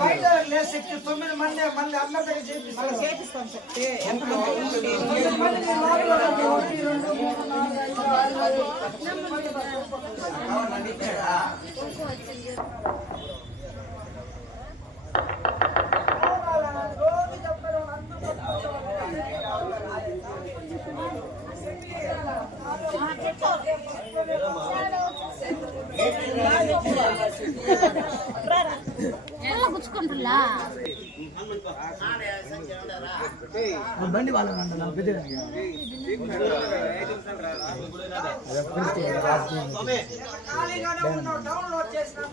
బయట శక్తి 9 మంది మళ్ళీ అందరికీ చేపిస్తాం చెప్తే బండి వాళ్ళ డౌన్లోడ్ చేసిన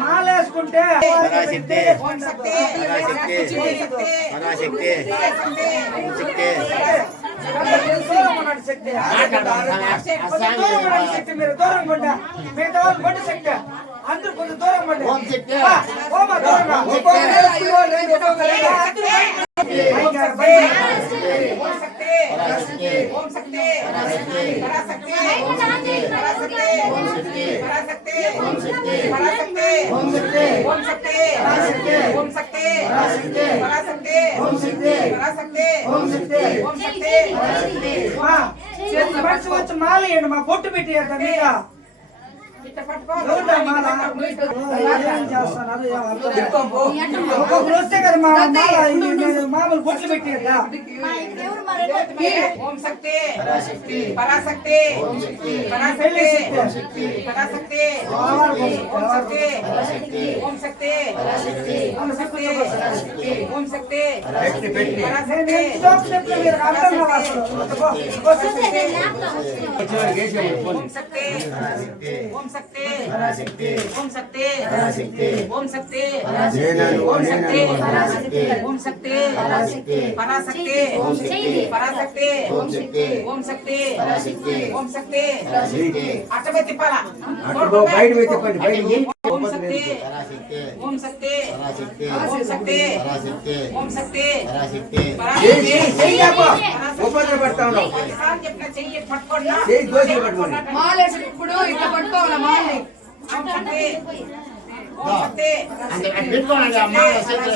మాలేసుకుంటే పరాశక్తి పరాశక్తి శక్తి మీరు దూరం కొండ మిగతా వాళ్ళు కొండ శక్తి అందరూ కొంచెం దూరం కొండ ఓం శక్తి మనసు వచ్చి మాలేయండి మా బొట్టు పెట్టి ఒక్కొక్కరు వస్తే కదా మా మామూలు బొట్లు పెట్టి ఓం శక్తి పరాశక్తి పరాశక్తి పరాశక్తి ఓం శక్తి ఓం శక్తి ఓం శక్తి ఓం శక్తి పరాశక్తి ఓం శక్తి ఓం శక్తి ఓం శక్తి ఓం శక్తి ఓం శక్తి ఓం శక్తి పరాశక్తి పరాశక్తి ఓం శక్తి ఓం శక్తి అట్టమే తిప్పాలా బయట తిప్పండి బయట ఓం శక్తి ఓం శక్తి ఓం శక్తి ఓం శక్తి ఉపద్రపడతా ఉన్నావు చెయ్యి పట్టుకోండి ఇప్పుడు ఇట్లా పట్టుకోవాలా మాల్ని ఓం శక్తి ఓం శక్తి పెట్టుకోండి అమ్మ శక్తి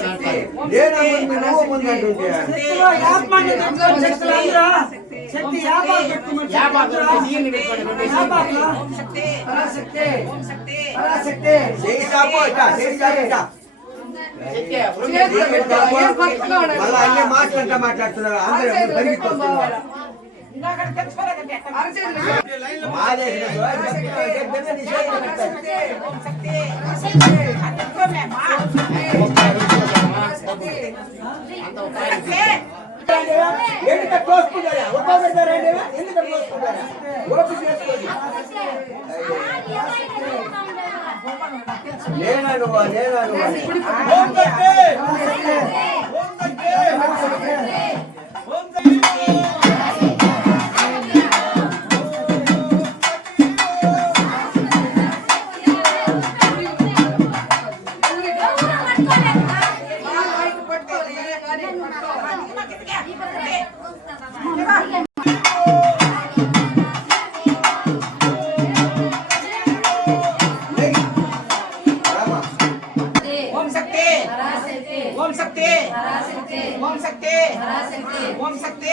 అన్ని మాట్లాడుతా మాట్లాడుతున్నారు అందరూ పరిగెత్తుతున్నారు ఎందుకు తోసుకుంటారా ఒక్కొక్కరు ఎందుకు తోసుకుంటారా ఓపిక చేసుకోండి నేనా నువ్వు ఓం శక్తి ఓం శక్తి ఓం శక్తి ఓం శక్తి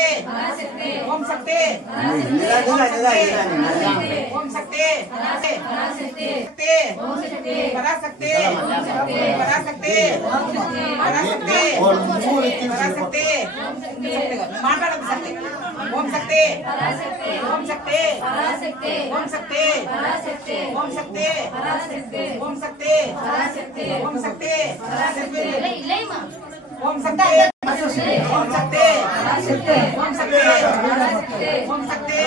ఓం శక్తి పరాశక్తి పరాశక్తి పరాశక్తి పరాశక్తి మాట్లాడదు శక్తి ఓం శక్తి ఓం శక్తి ఓం శక్తి ఓం శక్తి ఓం శక్తి ఓం శక్తి ఓం శక్తి ओम शक्ति ओम शक्ति ओम शक्ति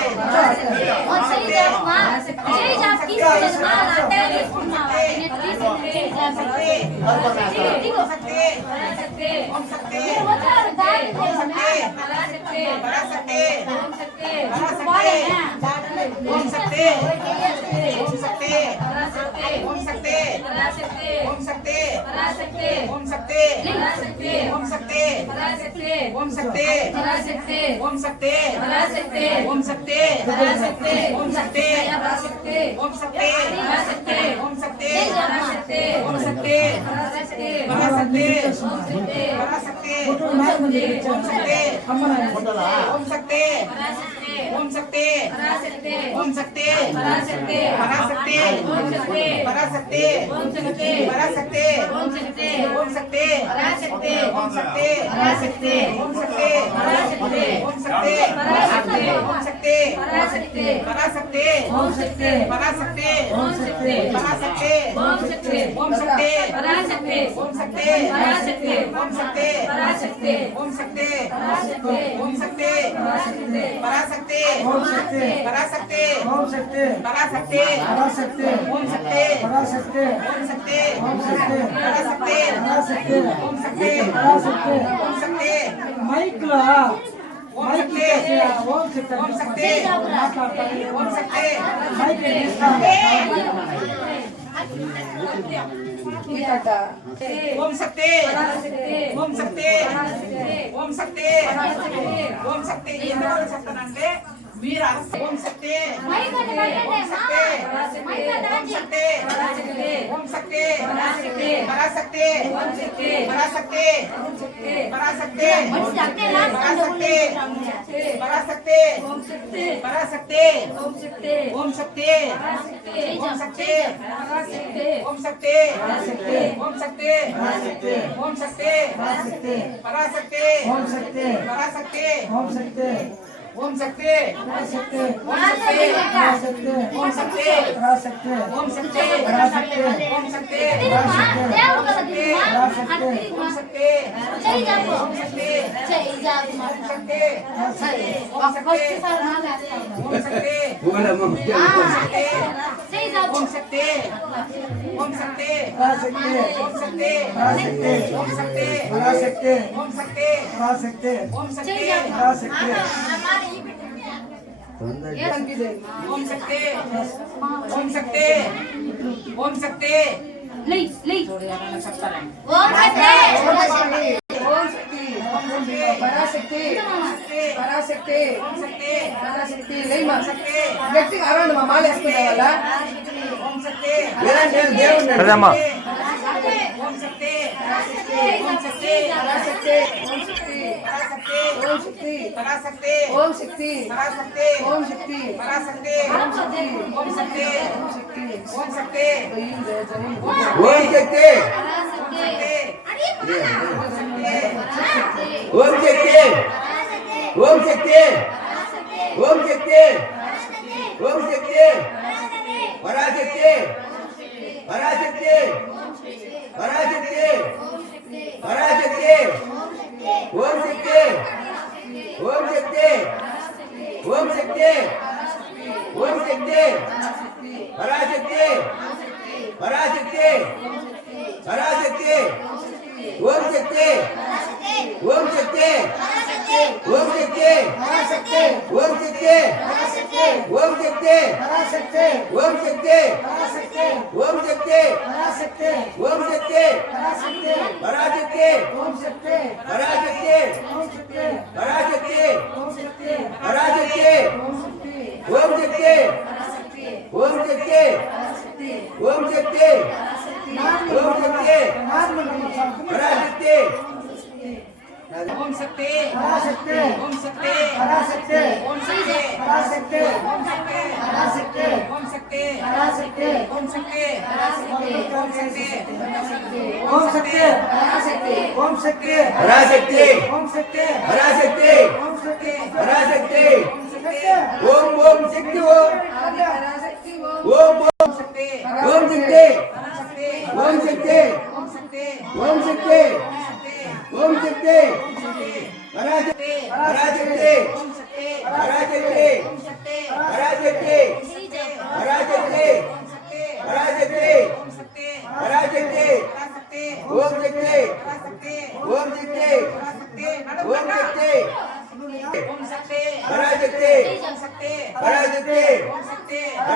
మీరు ఓం శక్తి ఓం శక్తి పరాశక్తి పరాశక్తి పరాశక్తి పరాశక్తి పరాశక్తి పరాశక్తి ఓం శక్తి ఓం శక్తి ఓం శక్తి ఓం శక్తి ఓం శక్తి పరాశక్తి ఓం శక్తి పరాశక్తి ఓం శక్తి ఓం శక్తి పరాశక్తి ఓం శక్తి పరాశక్తి ఓం శక్తి పరాశక్తి ఓం శక్తి పరాశక్తి ఓం శక్తి పరాశక్తి ఓం శక్తి ఓం శక్తి గట్టిగా అరవండి మా మాల వేసుకునే వాళ్ళ అదమ్మా ఓం శక్తి ఓం శక్తి పరాశక్తి పరాశక్తి పరాశక్తి పరాశక్తి ఓం శక్తి ఓం శక్తి ఓం శక్తి ఓం శక్తి పరాశక్తి పరాశక్తి పరాశక్తి ఓం శక్తి ఓం శక్తి ఓం శక్తి ఓం శక్తి ఓం శక్తి ఓం శక్తి ఓం శక్తి ఓం శక్తి పరాశక్తి పరాశక్తి పరాశక్తి పరాశక్తి ఓం శక్తి ఓం శక్తి ఓం శక్తి ఓం శక్తి పరాశక్తి ఓం శక్తి పరాశక్తి ఓం శక్తి పరాశక్తి ఓం శక్తి పరాశక్తి ఓం శక్తి పరాశక్తి ఓం శక్తి పరాశక్తి ఓం శక్తి ఓం శక్తి ఓం శక్తి ఓం శక్తి పరాశక్తి ఓం శక్తి పరాశక్తి ఓం శక్తి పరాశక్తి ఓం ఓం శక్తి ఓం ఓం ఓం శక్తి ఓం శక్తి శక్తి ఓం శక్తి ఓం శక్తి ఓం శక్తి ఓం శక్తి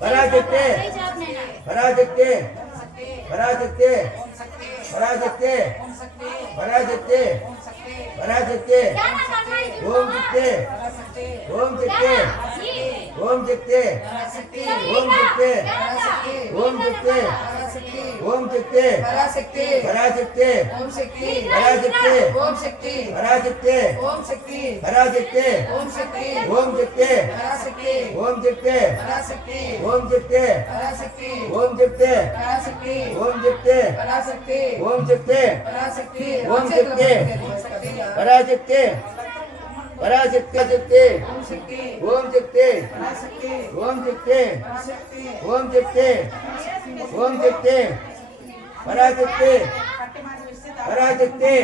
పరాశక్తి పరాశక్తి పరాశక్తి ఓం శక్తి పరాశక్తి ఓం శక్తి పరాశక్తి ఓం శక్తి పరాశక్తి ఓం శక్తి పరాశక్తి ఓం శక్తి ఓం శక్తి పరాశక్తి ఓం శక్తి ఓం శక్తి పరాశక్తి ఓం శక్తి పరాశక్తి పరాశక్తి ఓం శక్తి పరాశక్తి ఓం శక్తి పరాశక్తి ఓం శక్తి పరాశక్తి ఓం శక్తి ఓం శక్తి పరాశక్తి ఓం శక్తి పరాశక్తి ఓం శక్తి పరాశక్తి ఓం శక్తి పరాశక్తి ఓం శక్తి పరాశక్తి ఓం శక్తి పరాశక్తి ఓం శక్తి పరాశక్తి పరాశక్తి శక్తి ఓం శక్తి ఓం శక్తి పరాశక్తి ఓం శక్తి పరాశక్తి ఓం శక్తి ఓం శక్తి పరాశక్తి పరాశక్తి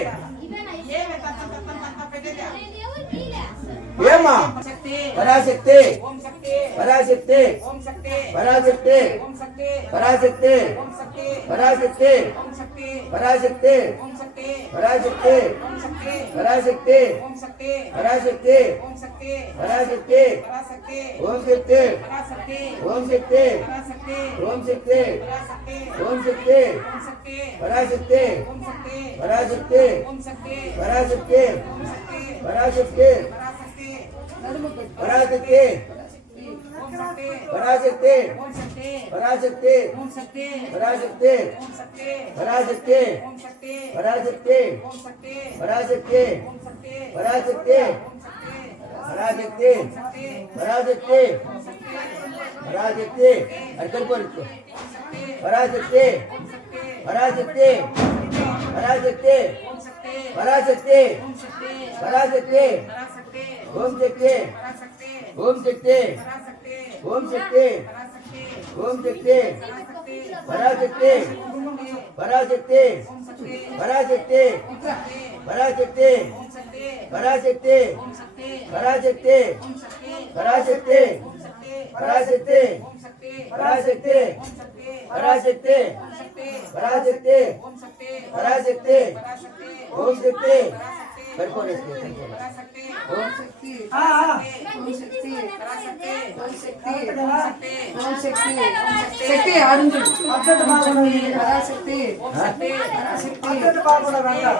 ఏమా శక్తి పరాశక్తి ఓం శక్తి పరాశక్తి ఓం శక్తి పరాశక్తి ఓం శక్తి పరాశక్తి ఓం శక్తి పరాశక్తి ఓం శక్తి పరాశక్తి ఓం శక్తి పరాశక్తి ఓం శక్తి పరాశక్తి ఓం శక్తి పరాశక్తి ఓం శక్తి పరాశక్తి పరాశక్తి ఓం శక్తి పరాశక్తి ఓం శక్తి పరాశక్తి ఓం శక్తి పరాశక్తి ఓం శక్తి ఓం శక్తి పరాశక్తి ఓం శక్తి పరాశక్తి ఓం శక్తి పరాశక్తి ఓం శక్తి పరాశక్తి పరాశక్తి పరాశక్తి ఓం శక్తి పరాశక్తి ఓం శక్తి పరాశక్తి ఓం శక్తి పరాశక్తి ఓం శక్తి పరాశక్తి ఓం శక్తి పరాశక్తి ఓం శక్తి పరాశక్తి ఓం శక్తి పరాశక్తి పరాశక్తి పరాశక్తి పరాశక్తి అక్కడ పడుకో పరాశక్తి పరాశక్తి పరాశక్తి ఓం శక్తి పరాశక్తి ఓం శక్తి పరాశక్తి పరాశక్తి ఓం శక్తి పరాశక్తి ఓం శక్తి పరాశక్తి ఓం శక్తి పరాశక్తి ఓం శక్తి పరాశక్తి పరాశక్తి ఓం శక్తి పరాశక్తి పరాశక్తి ఓం శక్తి పరాశక్తి ఓం శక్తి పరాశక్తి ఓం శక్తి పరాశక్తి ఓం శక్తి పరాశక్తి ఓం శక్తి పరాశక్తి ఓం శక్తి పరాశక్తి ఓం శక్తి పరాశక్తి ఓం శక్తి పరాశక్తి పరాశక్తి ఓం శక్తి పరాశక్తి పడిపోలేదు పరాశక్తి ఓం శక్తి ఆ, ఆ. ఓం శక్తి పరాశక్తి ఓం శక్తి కదా? ఓం శక్తి శక్తి ఆడుండు అత్యంత బాగున్నది. పరాశక్తి ఓం శక్తి పరాశక్తి అత్యంత బాగున్నది అంతా.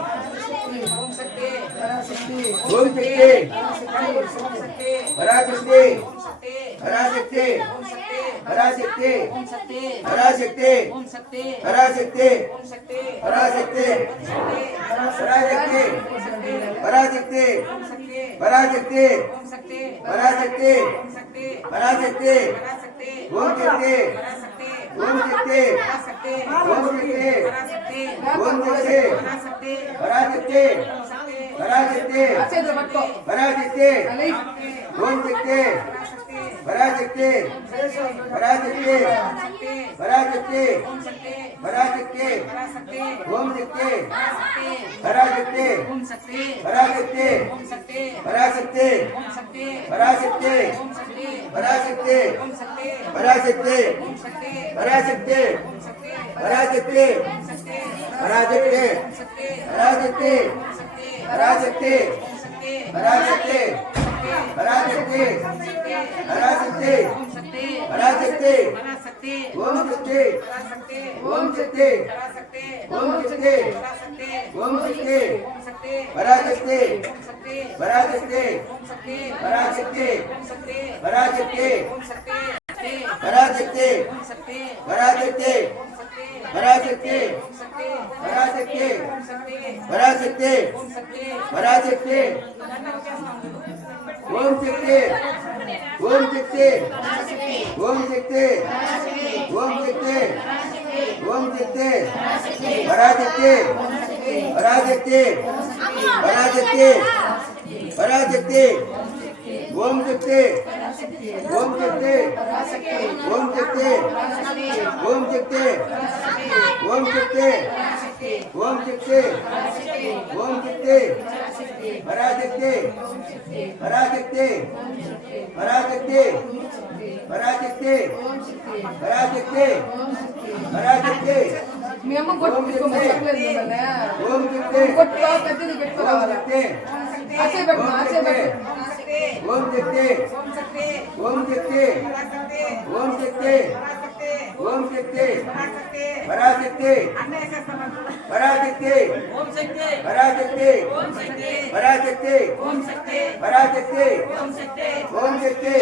ఓం శక్తి పరాశక్తి ఓం శక్తి ఓం శక్తి పరాశక్తి ఓం శక్తి పరాశక్తి ఓం శక్తి పరాశక్తి ఓం శక్తి పరాశక్తి ఓం శక్తి పరాశక్తి ఓం శక్తి పరాశక్తి పరాశక్తి పరాశక్తి ఓం శక్తి పరాశక్తి ఓం శక్తి పరాశక్తి ఓం శక్తి పరాశక్తి పరాశక్తి ఓం శక్తి పరాశక్తి ఓం శక్తి పరాశక్తి ఓం శక్తి పరాశక్తి ఓం శక్తి పరాశక్తి పరాశక్తి పరాశక్తి చేతులు పట్టుకో పరాశక్తి అలై ఓం శక్తి పరాశక్తి పరాశక్తి పరాశక్తి ఓం శక్తి పరాశక్తి పరాశక్తి ఓం శక్తి పరాశక్తి పరాశక్తి ఓం శక్తి పరాశక్తి ఓం శక్తి పరాశక్తి ఓం శక్తి పరాశక్తి ఓం శక్తి పరాశక్తి ఓం శక్తి పరాశక్తి ఓం శక్తి పరాశక్తి ఓం శక్తి పరాశక్తి ఓం శక్తి పరాశక్తి ఓం శక్తి పరాశక్తి ఓం శక్తి పరాశక్తి ఓం శక్తి పరాశక్తి పరాశక్తి పరాశక్తి ఓం శక్తి పరాశక్తి పరాశక్తి ఓం శక్తి పరాశక్తి ఓం శక్తి పరాశక్తి ఓం శక్తి పరాశక్తి ఓం శక్తి ఓం శక్తి పరాశక్తి ఓం శక్తి పరాశక్తి ఓం శక్తి పరాశక్తి ఓం శక్తి పరాశక్తి ఓం శక్తి పరాశక్తి ఓం శక్తి పరాశక్తి ఓం శక్తి పరాశక్తి ఓం శక్తి పరాశక్తి ఓం శక్తి పరాశక్తి ఓం శక్తి పరాశక్తి ఓం శక్తి ఓం శక్తి ఓం శక్తి ఓం శక్తి ఓం శక్తి పరాశక్తి పరాశక్తి పరాశక్తి పరాశక్తి ఓం శక్తి ఓం శక్తి ఓం శక్తి ఓం శక్తి ఓం శక్తి ఓం శక్తి ఓం శక్తి పరాశక్తి పరాశక్తి పరాశక్తి పరాశక్తి పరాశక్తి పరాశక్తి మీ అమ్మ కొట్టుకో మసకలేదు మళ్ళీ ఓం శక్తి కొట్టుకో పెద్దది పెట్టుకోవాలి శక్తి ఆసే పెట్టు ఓం శక్తి ఓం శక్తి ఓం శక్తి ఓం శక్తి పరాశక్తి పరాశక్తి పరాశక్తి పరాశక్తి పరాశక్తి ఓం శక్తి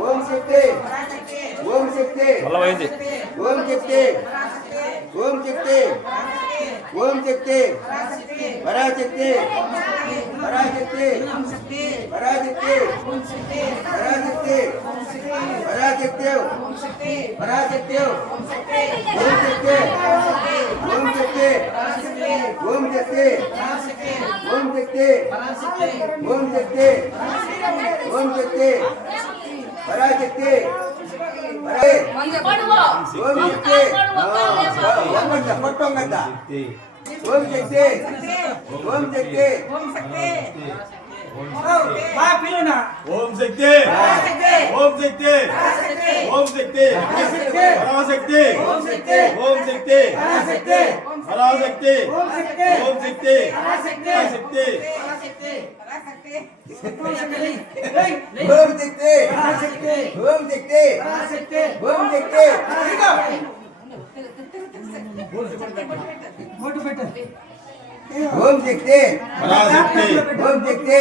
ఓం శక్తి ఓం శక్తి ఓం శక్తి ఓం శక్తి ఓం శక్తి పరాశక్తి పరాశక్తి పరాశక్తి పరాశక్తి పరాశక్తి పరాశక్తి ఓం శక్తి ఓం శక్తి ఓం శక్తి ఓం శక్తి ఓం శక్తి ఓం శక్తి పరాశక్తి ఓం శక్తి కొట్టొంగద్ద ఓం శక్తి ఓం శక్తి మా పిల్లనా ఓం శక్తి ఓం శక్తి ఓం శక్తి పరాశక్తి ఓం శక్తి పరాశక్తి ఓం శక్తి పరాశక్తి ఓం శక్తి ఓం శక్తి ఓం శక్తి బొట్టు పెట్టు ఓం శక్తి పరాశక్తి ఓం శక్తి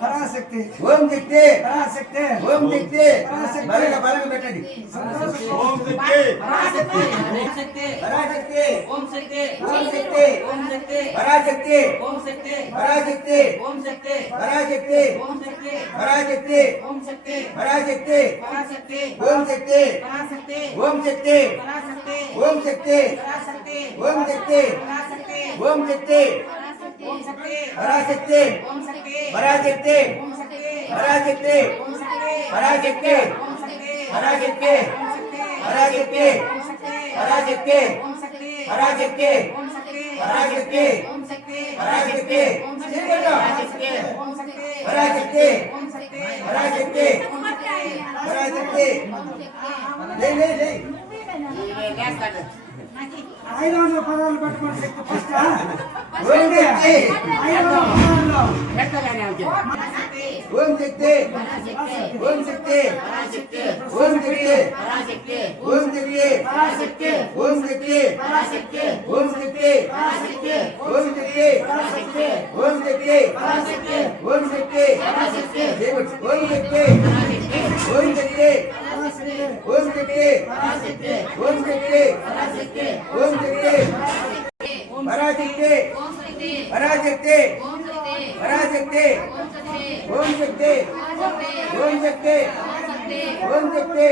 పరాశక్తి ఓం శక్తి పరాశక్తి ఓం శక్తి బలగా బలగా పెట్టండి ఓం శక్తి పరాశక్తి ఓం శక్తి ఓం శక్తి ఓం శక్తి పరాశక్తి ఓం శక్తి పరాశక్తి ఓం శక్తి పరాశక్తి ఓం శక్తి పరాశక్తి ఓం శక్తి పరాశక్తి పరాశక్తి ఓం శక్తి పరాశక్తి ఓం శక్తి పరాశక్తి ఓం శక్తి పరాశక్తి ఓం శక్తి పరాశక్తి ఓం శక్తి ఓం శక్తి పరాశక్తి ఓం శక్తి పరాశక్తి ఓం శక్తి పరాశక్తి ఓం శక్తి పరాశక్తి ఓం శక్తి పరాశక్తి పరాశక్తి పరాశక్తి ఓం శక్తి పరాశక్తి ఓం శక్తి పరాశక్తి ఓం శక్తి పరాశక్తి ఓం శక్తి పరాశక్తి ఓం శక్తి పరాశక్తి ఓం శక్తి పరాశక్తి పరాశక్తి లే లే లే 500 పదాలు పెట్టుకుని శక్తి ఫస్ట్ ఓం శక్తి 500 పదాల్లో ఓం శక్తి ఓం శక్తి ఓం శక్తి ఓం శక్తి ఓం శక్తి ఓం శక్తి ఓం శక్తి ఓం శక్తి ఓం శక్తి ఓం శక్తి ఓం శక్తి ఓం శక్తి ఓం శక్తి ఓం శక్తి పరాశక్తి పరాశక్తి పరాశక్తి ఓం శక్తి ఓం శక్తి ఓం శక్తి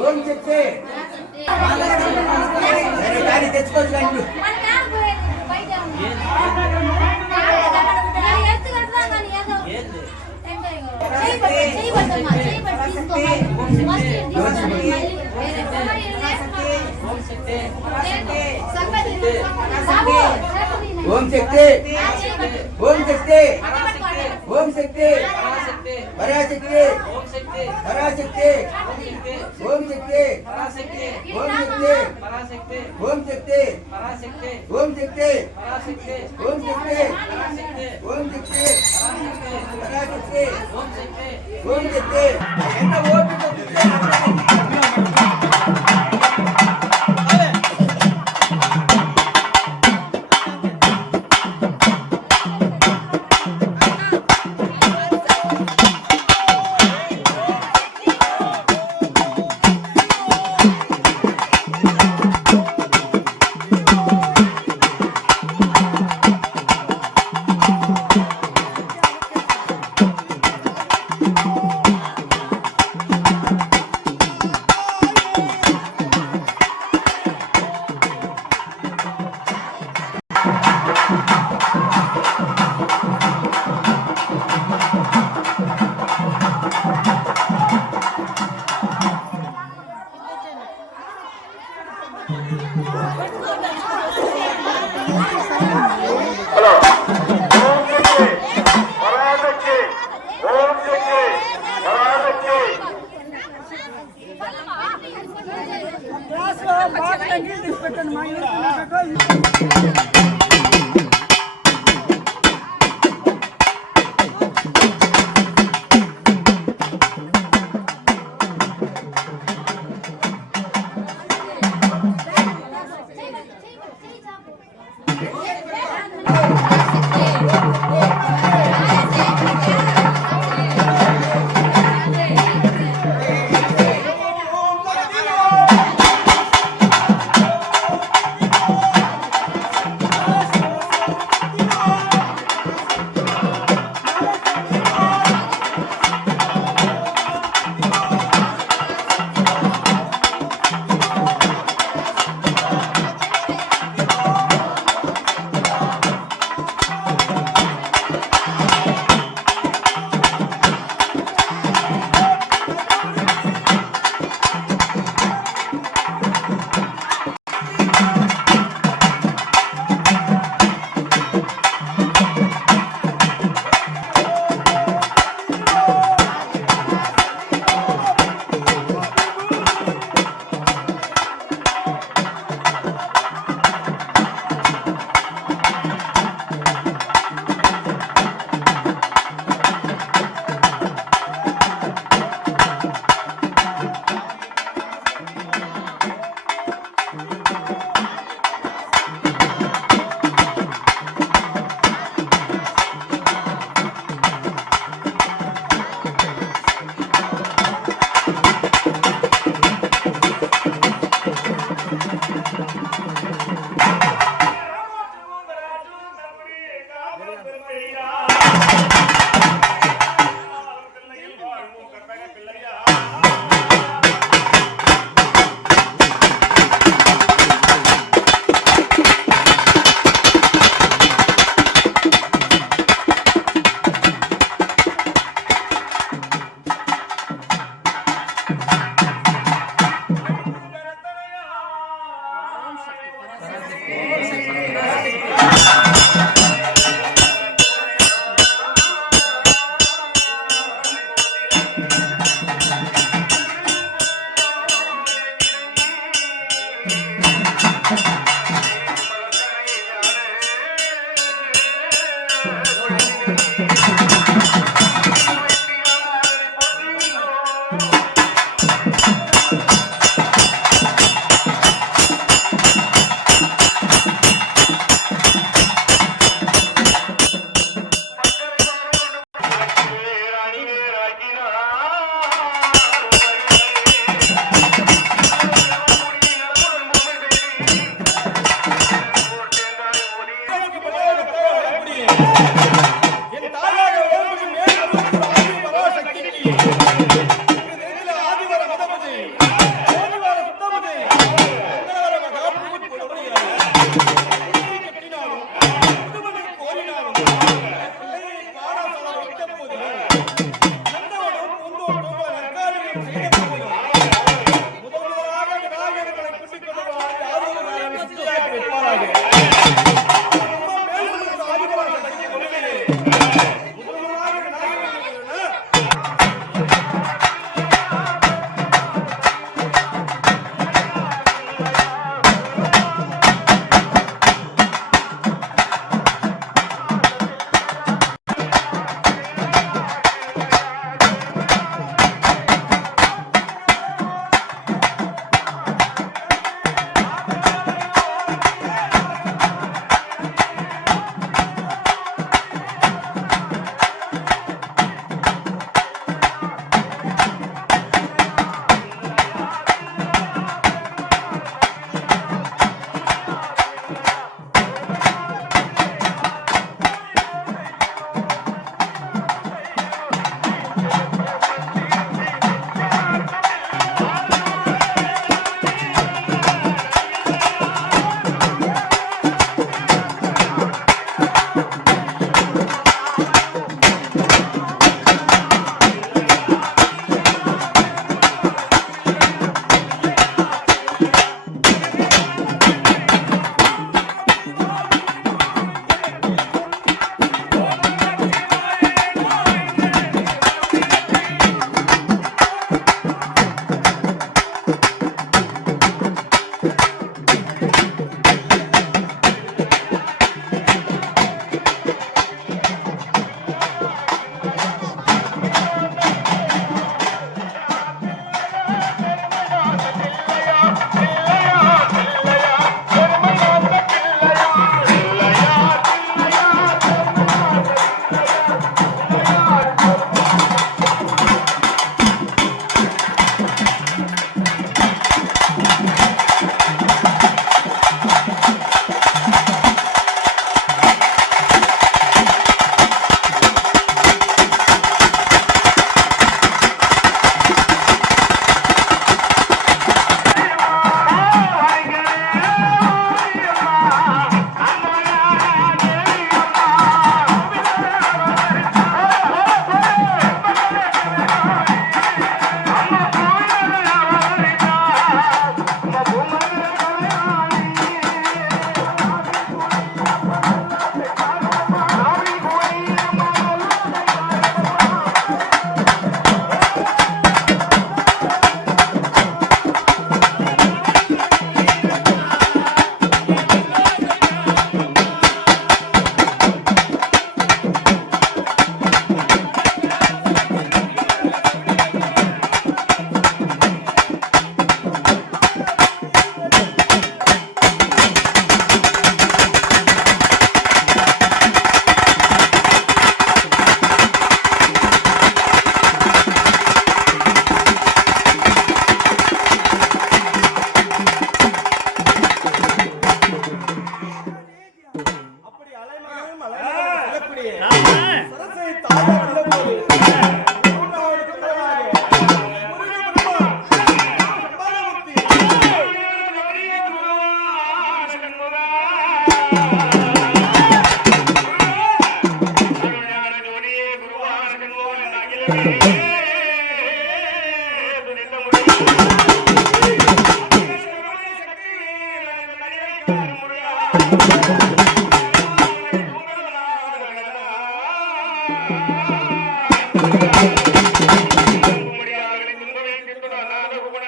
ఓం శక్తి సరే దాన్ని తెచ్చుకోవచ్చు అండి ఓం శక్తి ఓం శక్తి ఓం శక్తి పరాశక్తి పరాశక్తి ఓం శక్తి ఓం శక్తి ఓం శక్తి ఓం శక్తి ఓం శక్తి ఓం శక్తి పరాశక్తి ఓం శక్తి ఎంత ఓపిక పెట్టండి என் தாயாக ஓம்பும் மேலும் ஆதி பராசக்திக்கு இதில் ஆதிவர மதபதி ஆதிவர சுத்தபதி மங்களவர மகாபூமி புலவடிகிறார் கட்டினாலும் புதுமனை கோரினாலும் பிள்ளையை பாடசாலை வைத்த போதிலும் நந்தவனும் பூந்தோட்டம் நற்காரியம் செய்த போதிலும் முதலாக விநாயகர்களை கூட்டிக் கொண்டு யாரும் சித்தியாக்கி வைப்பாராக.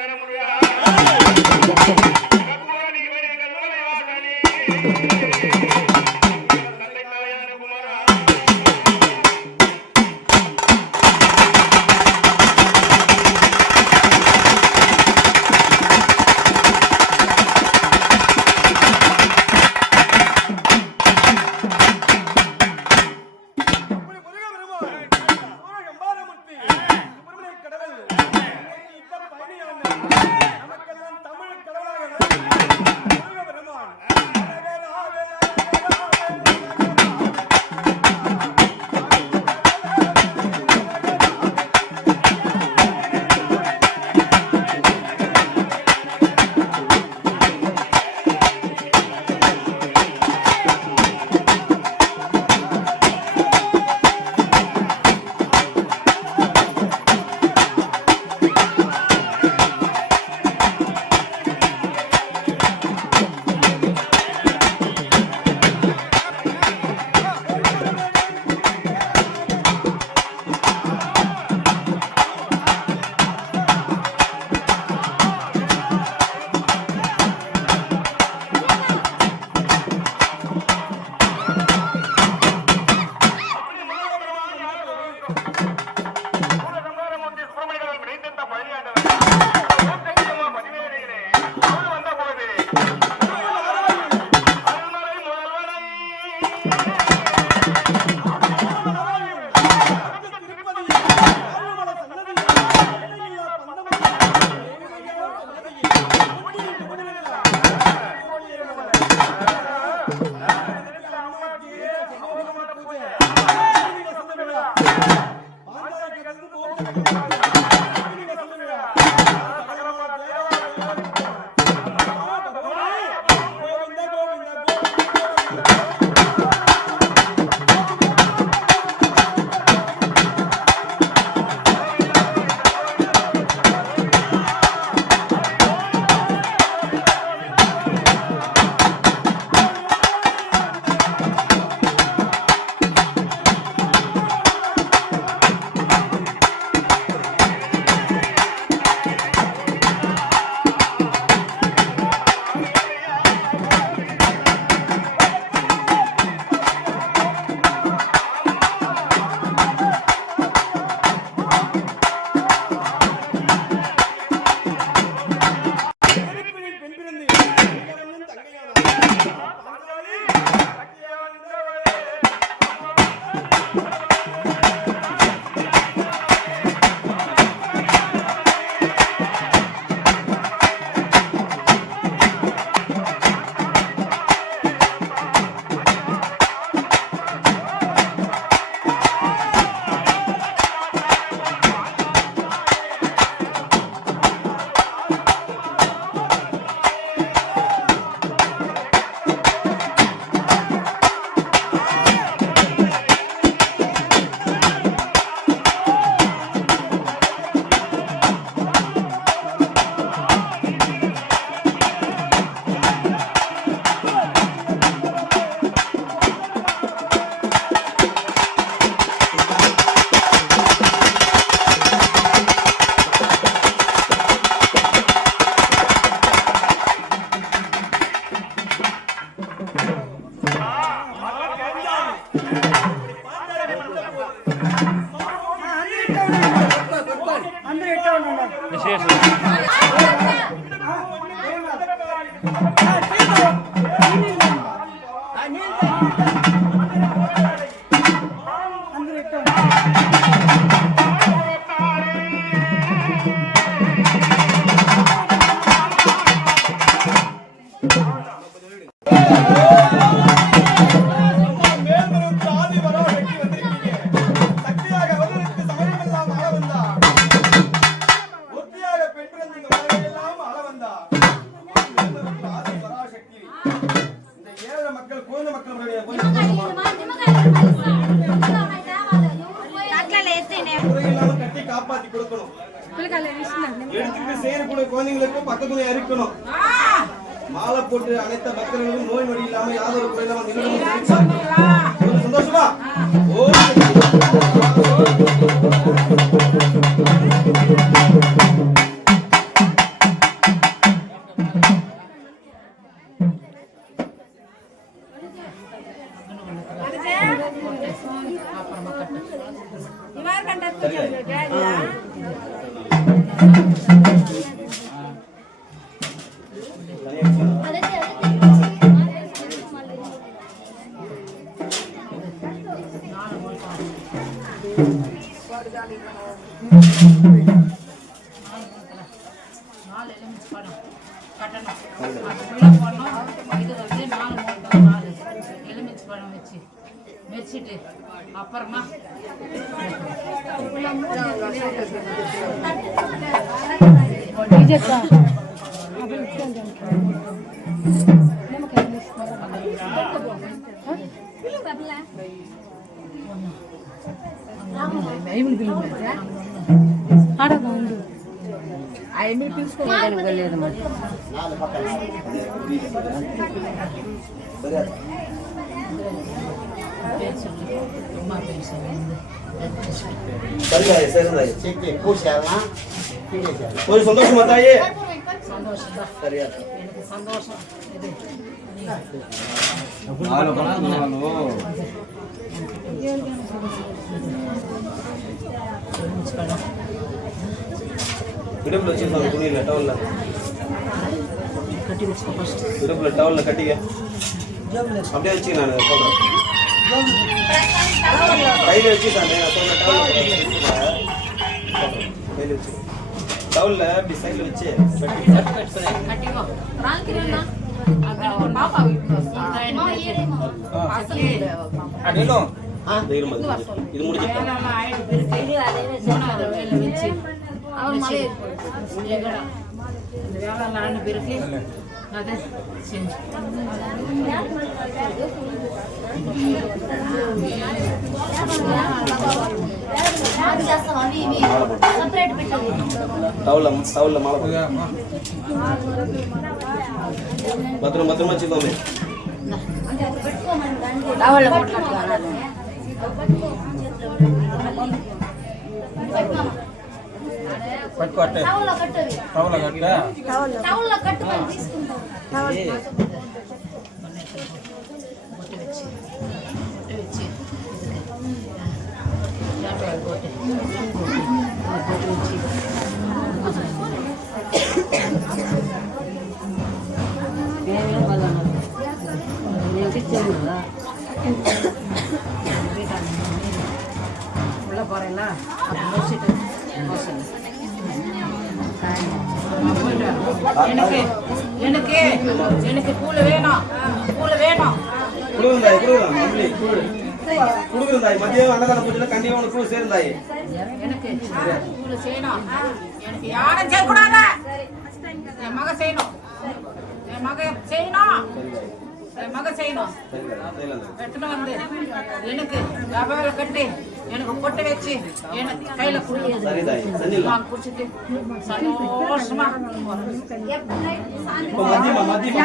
முருகா மேல்மருவத்து ஆதி பராசக்தி வந்திருக்கீங்க. சக்தியாக வருவதற்கு சமயமெல்லாம் ஆள வந்தா. ஒத்தியாக பெண் பிறந்த வகையெல்லாம் ஆள வந்தா. மேல்மருவத்து ஆதி பராசக்தி. இந்த ஏழை மக்கள் குழந்தை மக்களுடைய குறையில்லாம கட்டி காப்பாத்தி கொடுக்கணும். எடுத்துக்கிட்டு செய்யக்கூடிய குழந்தைங்களுக்கு பக்கத்துல இருக்கணும். மாலை போட்டு அனைத்த பக்தர்களும் நோய் நொடி இல்லாம யாதொரு குறையில்லாம நிகழ்வு சந்தோஷமா அப்புறமா ஒரு சந்தோஷமா தாயே சரியா எனக்கு சந்தோஷம் இது இடுப்புல வச்சிருந்தாங்க துணியில டவல்ல கட்டி வச்சுக்கோ ஃபர்ஸ்ட் இடுப்புல டவல்ல கட்டிக்க அப்படியே வச்சு நான் சொல்றேன் கையில வச்சுட்டாங்க நான் சொல்ற கையில வச்சு டவல்ல இப்படி சைடுல வச்சு கட்டிவா ராங்கிரனா அப்படி பாப்பா அடிலோ இது முடிஞ்சிட்டு அவன் மலை எங்கடா இந்த வேலை நாலு பேருக்கு அது செஞ்சு டவல்ல மாலை பத்திரமா வச்சுக்கோமே டவல்ல போட்டு పట్టుకోట్టే టవల కట్ట உள்ள போறேன்னா முடிச்சுட்டு எனக்கு எனக்கு கூழ் வேணும் குடுக்குறதாய் மதியம் அன்னதான பூஜையில கண்டிப்பா உனக்கு கூழ் சேர்ந்தாய் எனக்கு கூழ் செய்யணும் எனக்கு யாரும் செய்யக்கூடாது என் மக செய்யணும் என் மக செய்யணும் எடுத்துட்டு வந்து எனக்கு டபால கட்டி எனக்கு பொட்டு வச்சு எனக்கு கையில குடிச்சு குடிச்சிட்டு சந்தோஷமா மதியமா